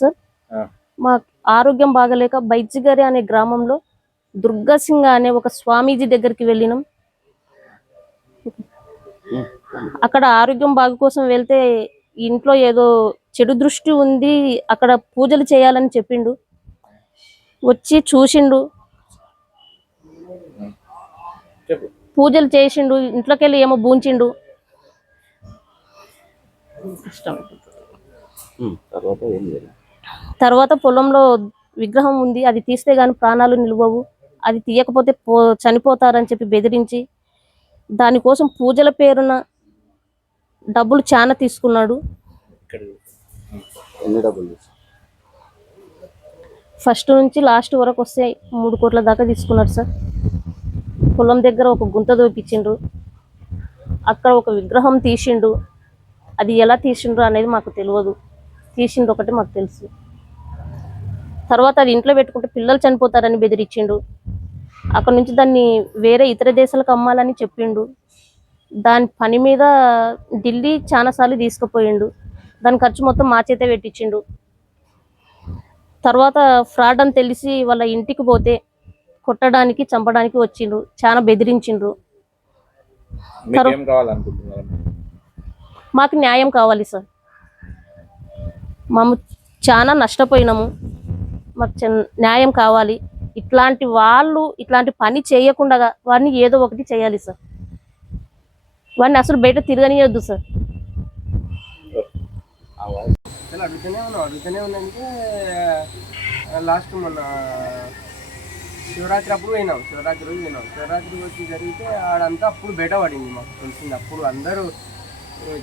Sir మా ఆరోగ్యం బాగలేక బైజిగరి అనే గ్రామంలో దుర్గాసింగ అనే ఒక స్వామీజీ దగ్గరికి వెళ్ళినాం. అక్కడ ఆరోగ్యం బాగు కోసం వెళ్తే ఇంట్లో ఏదో చెడు దృష్టి ఉంది అక్కడ పూజలు చేయాలని చెప్పిండు. వచ్చి చూసిండు. పూజలు చేసిండు ఇంట్లోకి వెళ్ళి ఏమో బూంచిండు. తర్వాత ఏం లేదు. తర్వాత పొలంలో విగ్రహం ఉంది అది తీస్తే గాని ప్రాణాలు నిలవవు అది తీయకపోతే పో చనిపోతారని చెప్పి బెదిరించి దానికోసం పూజల పేరున డబ్బులు చాలా తీసుకున్నాడు. ఫస్ట్ నుంచి లాస్ట్ వరకు వస్తే మూడు కోట్ల దాకా తీసుకున్నాడు సార్. పొలం దగ్గర ఒక గుంత దోపించిండ్రు అక్కడ ఒక విగ్రహం తీసిండు. అది ఎలా తీసిండ్రు అనేది మాకు తెలియదు. తీసిండ్రు ఒకటి మాకు తెలుసు. తర్వాత అది ఇంట్లో పెట్టుకుంటే పిల్లలు చనిపోతారని బెదిరించిండు అక్కడ నుంచి దాన్ని వేరే ఇతర దేశాలకు అమ్మాలని చెప్పిండు దాని పని మీద ఢిల్లీ చాలాసార్లు తీసుకుపోయిండు దాని ఖర్చు మొత్తం మా చేతే పెట్టించిండు తర్వాత ఫ్రాడ్ అని తెలిసి వాళ్ళ ఇంటికి పోతే కొట్టడానికి చంపడానికి వచ్చిండ్రు. చాలా బెదిరించిండ్రు. మాకు న్యాయం కావాలి సార్. మేము చాలా నష్టపోయినాము. మాకు చిన్న- న్యాయం కావాలి. ఇట్లాంటి వాళ్ళు ఇట్లాంటి పని చేయకుండా వాడిని ఏదో ఒకటి చేయాలి సార్. వాడిని అసలు బయట తిరగనియొద్దు సార్. అడుగుతూనే ఉన్నాం అడుగుతూనే ఉన్నానికి లాస్ట్ మొన్న శివరాత్రి అప్పుడు పోయినాం. శివరాత్రి రోజు పోయినాం. శివరాత్రి వచ్చి జరిగితే ఆడంతా అప్పుడు బయట పడింది మాకు. తెలిసింది. అప్పుడు అందరూ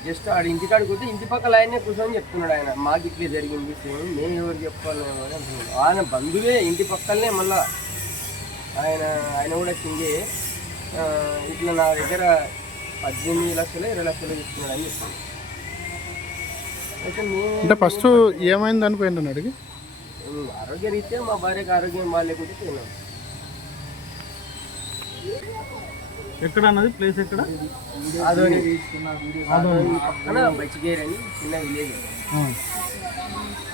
జస్ట్ ఆడ ఇంటికాడికి పోతే ఇంటి పక్కల ఆయనే కూర్చొని చెప్తున్నాడు ఆయన. మాకు ఇట్లే జరిగింది సేమ్ మేము ఎవరు చెప్పాలి అని అంటున్నాడు. ఆయన బంధువే ఇంటి పక్కలనే మళ్ళా. ఆయన ఆయన కూడా సింగే. ఆ, ఇట్లా నా దగ్గర పద్దెనిమిది లక్షలు ఇరవై లక్షలు ఇస్తున్నాడు అని చెప్తున్నాడు అయితే అంటే ఫస్ట్ ఏమైంది అనిపోయింది అడిగి ఉమ్, ఆరోగ్యరీత్యా మా భార్యకి ఆరోగ్యం బాగాలేకుంటే తిన్నాం ఎక్కడ? అన్నది ప్లేస్ ఎక్కడ ఆదోని బచ్చిగేరి అని చిన్న విలేజ్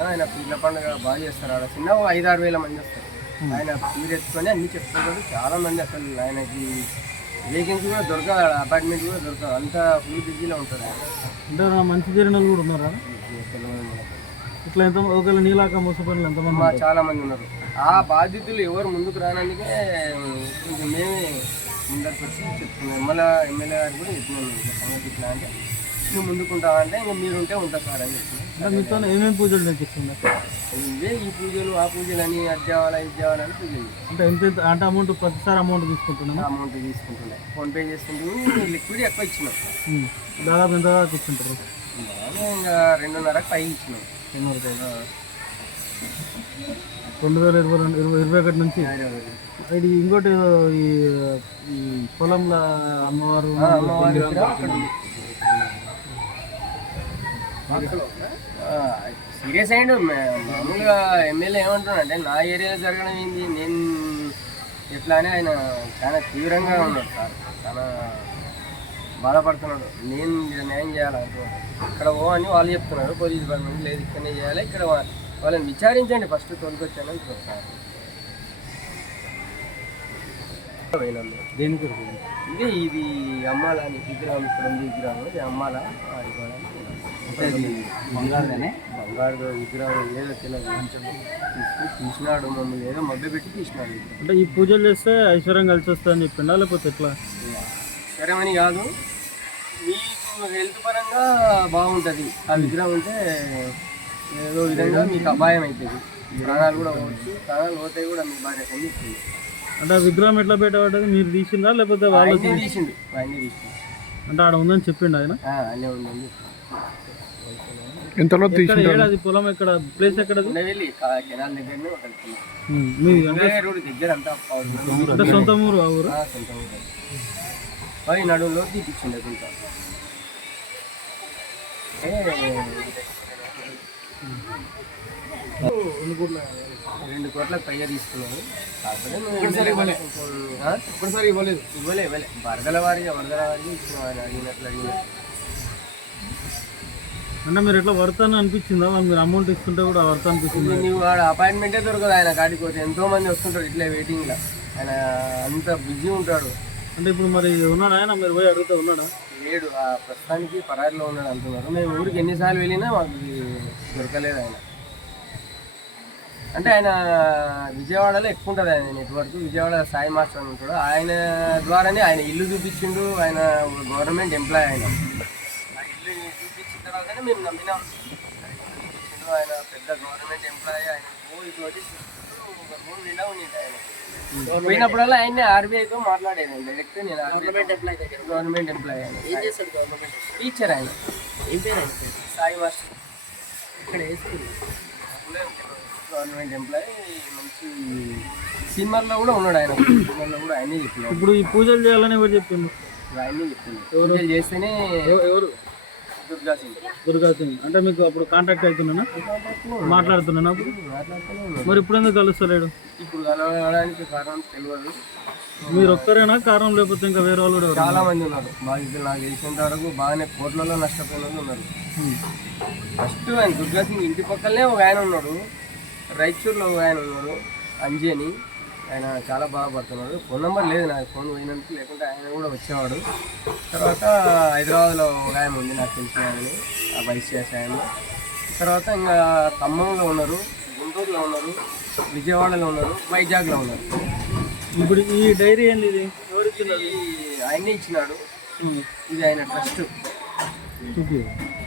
ఆయన పీర్ల పండుగ బాగా చేస్తారు. ఆడ చిన్న ఐదు ఆరు వేల మంది వస్తారు. ఆయన పీర్ ఎత్తుకొని అన్ని చెప్తారు చాలా మంది అసలు ఆయనకి వేకెన్సీ కూడా దొరకదు. అపార్ట్మెంట్ కూడా దొరకదు. అంతా ఫుల్ బిజీలో ఉంటుంది అంటే మంచి జరిగిన కూడా ఉన్నారా. ఇట్లా ఎంత ఒకవేళ నీలాక మోసపోయిన ఎంతమంది చాలా మంది ఉన్నారు. ఆ బాధితులు ఎవరు ముందుకు రానందుకే కొంచెం మేమే ముందరికి వచ్చి చెప్తున్నాం. ఎమ్మెల్యే ఎమ్మెల్యే గారు కూడా చెప్తున్నాం ఇట్లా సంగతి ఇట్లా అంటే. నువ్వు ముందుకుంటావా అంటే ఇంకా మీరు ఉంటే సార్ అని మీతో ఏమేమి పూజలు నేర్పిస్తుండే ఇవే ఈ పూజలు ఆ పూజలు అని అది చేయాలా ఇది చేయాలని పూజలు. అంటే ఎంత అంటే అమౌంట్ ప్రతిసారి అమౌంట్ తీసుకుంటున్నా. అమౌంట్ తీసుకుంటున్నాయి ఫోన్పే చేసుకుంటున్నాం లిక్విడ్ ఎక్కువ ఇచ్చినాం. దాదాపు ఎంత బాగానే ఇంకా రెండున్నర పైకి ఇచ్చినాం. రూపాయలు. రెండు వేల ఇరవై రెండు ఇరవై ఇరవై ఒకటి నుంచి. ఇది ఇంకోటి ఈ ఈ పొలంలో అమ్మవారు. సీరియస్ అయ్యిండు. మామూలుగా ఎమ్మెల్యే ఏమంటున్నాడంటే నా ఏరియాలో జరగడం ఏంది? నేను ఎట్లా అని ఆయన చాలా తీవ్రంగా ఉన్నాడు సార్. చాలా బాధపడుతున్నాడు. నేను న్యాయం చేయాలంటున్నాడు ఇక్కడ ఓ అని వాళ్ళు చెప్తున్నారు. పోలీస్ డిపార్ట్మెంట్ లేదు ఇక్కడనే చేయాలి ఇక్కడ వాళ్ళని విచారించండి ఫస్ట్ తోలుకొచ్చాను అంటున్నారు సార్ పోయినాం మేము. దేని కొరకు ఇది ఇది అమ్మాల అని విగ్రహం ఇక్కడ ఉంది విగ్రహం ఇది అమ్మాల బంగారుగానే? బంగారు విగ్రహం ఏదో తెలియదు తీసినాడు మమ్మల్ని ఏదో మభ్య పెట్టి తీసినాడు. అంటే ఈ పూజలు చేస్తే ఐశ్వర్యం కలిసి వస్తుందని చెప్పిండా లేకపోతే ఎట్లా? సరేమని కాదు. మీకు హెల్త్ పరంగా బాగుంటుంది. ఆ విగ్రహం ఉంటే ఏదో విధంగా మీకు అపాయం అవుతుంది ప్రాణాలు కూడా పోవచ్చు. ప్రాణాలు పోతాయి కూడా మీ భార్య అంటే ఆ విగ్రహం ఎట్లా పెట్టబడ్డది మీరు తీసిందా లేకపోతే వాళ్ళు ఆయనే తీసిండు. అంటే ఆడ ఉందని చెప్పిండు ఆయన? ఆ, ఉందని చెప్పిండు. ఎంతలో ఎక్కడ ఏడాది పొలం ఎక్కడ? ప్లేస్ ఎక్కడది? ఉండవెళ్ళి కెనాల్ దగ్గరనే ఒకటి ఉమ్, మీ అంటే రోడ్ దగ్గర అంతా అంటే సొంత ఊరు ఆ ఊరు? సొంత ఊరు. పది నడువులో తీపిచ్చిండే కొంత రెండు కోట్ల పైగా తీసుకున్నాను కాకపోతే నువ్వు ఎమ్మెల్యే కొంచెం, ఆ? ఇవ్వలే ఇవ్వలే. వరదల వారిగా వరదల వారిగా ఇచ్చిన ఆయన అడిగినట్లు అడిగినట్లు అంటే మీరు ఎట్లా వర్తాన్ని అనిపించిందా? మరి మీరు అమౌంట్ ఇస్తుంటే కూడా వర్త అనిపించిందా నువ్వు వాడు అపాయింట్మెంటే దొరకదు ఆయన కాడికి పోతే. ఎంతో మంది వస్తుంటారు ఇట్లా వెయిటింగ్లో ఆయన అంత బిజీ ఉంటాడు. అంటే ఇప్పుడు మరి ఉన్నాడా ఆయన? మీరు పోయి అడిగితే ఉన్నాడా? లేడు. ఆ ప్రస్తుతానికి పరారిలో ఉన్నాడు అంటున్నారు. మేము ఊరికి ఎన్నిసార్లు వెళ్ళినా మాకు దొరకలేదు ఆయన. అంటే ఆయన విజయవాడలో ఎక్కువ ఉంటుంది ఆయన నెట్వర్క్ విజయవాడ సాయి మాస్టర్ అని ఉంటాడు. ఆయన ద్వారానే ఆయన ఇల్లు చూపించిండు. ఆయన గవర్నమెంట్ ఎంప్లాయ్ ఆయన. ఆ ఇల్లు చూపించిన తర్వాతనే మేము నమ్మినాం. చూపించిండు. ఆయన పెద్ద గవర్నమెంట్ ఎంప్లాయ్ ఆయన నిండా ఉండేది ఆయన. పోయినప్పుడల్లా ఆయన ఆర్బీఐతో మాట్లాడేది. డైరెక్ట్ నేను గవర్నమెంట్ ఎంప్లాయ్ దగ్గర. గవర్నమెంట్ ఎంప్లాయ్ ఆయన. ఏం చేస్తాడు గవర్నమెంట్ టీచర్ ఆయన. ఏం పేరు ఆయన? సాయి మాస్టర్. ఇక్కడ గవర్నమెంట్ ఎంప్లాయ్ మంచి సినిమాల్లో కూడా ఉన్నాడు ఆయన. సినిమాల్లో కూడా ఆయనే చెప్పినాడు. ఇప్పుడు ఈ పూజలు చేయాలని ఎవరు చెప్పిండు ఆయనే చెప్తున్నాడు పూజలు చేస్తేనే ఎవ- ఎవరు? దుర్గా సింగ్. దుర్గా సింగ్. అంటే మీకు అప్పుడు కాంటాక్ట్ అవుతున్నానా? మాట్లాడుతున్నానా అప్పుడు? మాట్లాడుతూనే ఉన్నాడు మరి ఇప్పుడు ఎందుకు కలుస్తలేడు? ఇప్పుడు కలవడానికి కారణం తెలియదు. మీరు ఒక్కరేనా? కారణం లేకపోతే ఇంకా వేరే వాళ్ళు కూడా? చాలా మంది ఉన్నారు. బాధితులు నాకు తెలిసినంత వరకు బాగానే కోట్లలో నష్టపోయిన వాళ్ళు ఉన్నారు. ఫస్ట్ ఆయన దుర్గా సింగ్ ఇంటి పక్కనే ఒక ఆయన ఉన్నాడు. రైచూర్లో ఒక ఆయన ఉన్నాడు. అంజీ అని ఆయన చాలా బాధపడుతున్నాడు ఫోన్ నెంబర్ లేదు నాకు. ఫోన్ పోయినందుకు లేకుంటే ఆయన కూడా వచ్చేవాడు. తర్వాత హైదరాబాద్లో ఒక ఆయన ఉంది నాకు తెలిసిన ఆయన ఆ వైస్ చేసే ఆయన. తర్వాత ఇంకా ఖమ్మంలో ఉన్నారు. గుంటూరులో ఉన్నారు. విజయవాడలో ఉన్నారు. వైజాగ్లో ఉన్నారు. ఇప్పుడు ఈ డైరీ ఏంది ఇది ఎవరు ఇచ్చింది ఇది ఆయనే ఇచ్చినాడు. ఇది ఆయన ట్రస్ట్.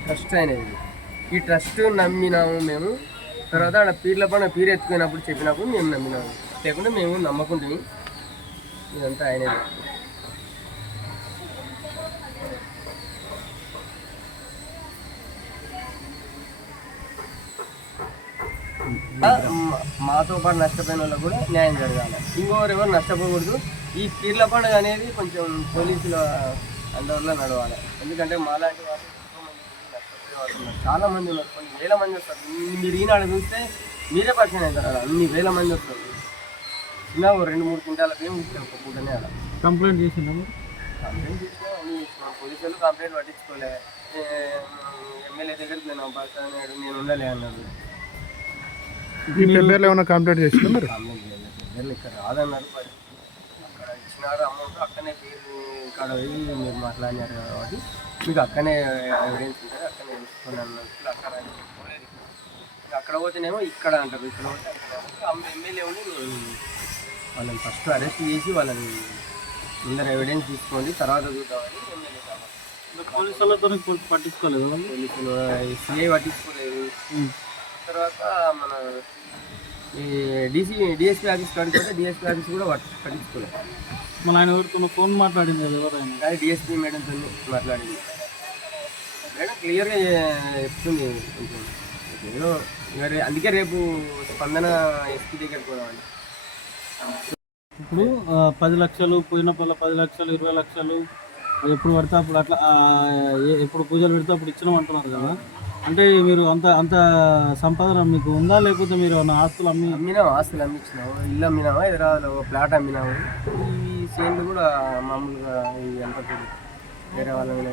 ట్రస్ట్ అనేది ఈ ట్రస్ట్ నమ్మినాము మేము. తర్వాత ఆడ పీర్ల పైన పీరు ఎత్తుకున్నప్పుడు చెప్పినప్పుడు మేము నమ్మినాము. లేకుంటే మేము నమ్మకుంటుంది ఇదంతా ఆయనే మాతో పాటు నష్టపోయిన వాళ్ళకు కూడా న్యాయం జరగాలి. ఇంకొకరు ఎవరు నష్టపోకూడదు. ఈ పీర్ల పండుగ అనేది కొంచెం పోలీసుల అండర్లో నడవాలి. ఎందుకంటే మాలాంటి వాళ్ళు. చాలా మంది ఉన్నారు. కొన్ని వేల మంది వస్తారు. మీరు ఈనాడు చూస్తే మీరే పరిచయం అవుతారు అలా అన్ని వేల మంది వస్తారు. చిన్న ఓ రెండు మూడు క్వింటాల బియ్యం ఇస్తారు? ఒక పూటనే అలా. కంప్లైంట్ మరి? కంప్లైంట్ చేసినా చేసినాం. పోలీసులు కంప్లైంట్ పట్టించుకోలే. ఎమ్మెల్యే దగ్గరికి నేను పంపాను నేను ఉండలే అన్నాడు. ఈ పేపర్లో ఏమైనా కంప్లీట్ చేసిందా మరి? ఇక్కడ రాదన్నారు మరి. అక్కడ ఇచ్చినారు అమౌంట్ అక్కనే పేరు ఇక్కడ పోయి మీరు మాట్లాడినారు కాబట్టి మీకు అక్కనే ఎవిడెన్స్ ఉంటుంది అక్కనే తీసుకోండి అన్నట్లు అక్కడ పోలేదు. అక్కడ పోతేనేమో ఇక్కడ అంటారు ఇక్కడ పోతే అక్కడ ఎమ్మెల్యే ఉండి వాళ్ళని ఫస్ట్ అరెస్ట్ చేసి వాళ్ళని ముందర ఎవిడెన్స్ తీసుకోండి తర్వాత చూద్దామని ఎమ్మెల్యే కావాలి. పోలీసు వాళ్ళతో కొంచెం పట్టించుకోలేదు వాళ్ళు పోలీసులు సిఐ పట్టించుకోలేదు. తర్వాత మన ఈ డీసీ డిఎస్పీ ఆఫీస్ కాడికి పోతే డిఎస్పీ ఆఫీస్ కూడా పట్- పట్టించుకోలేదు మళ్ళీ ఆయన ఎవరితో ఫోన్ మాట్లాడింది కదా ఎవరైనా? కానీ డిఎస్పీ మేడంతో మాట్లాడింది. మేడం క్లియర్గా చెప్తుంది కొంచెం. ఏదో అందుకే రేపు స్పందన ఎస్పీ దగ్గరికి పోదామండి ఇప్పుడు పది లక్షలు పోయిన పళ్ళ పది లక్షలు ఇరవై లక్షలు ఎప్పుడు పడితే అప్పుడు అట్లా ఎప్పుడు పూజలు పెడితే అప్పుడు ఇచ్చినాం అంటున్నారు కదా. అంటే మీరు అంత అంత సంపాదన మీకు ఉందా? లేకపోతే మీరు ఆస్తులు అమ్మి అమ్మినాం ఆస్తులు అమ్మించినాము ఇల్లు అమ్మినాము? హైదరాబాద్లో ఒక ప్లాట్ అమ్మినాము. ఈ చేన్లు కూడా మామూలుగా ఈ ఎంత వేరే వాళ్ళ మీద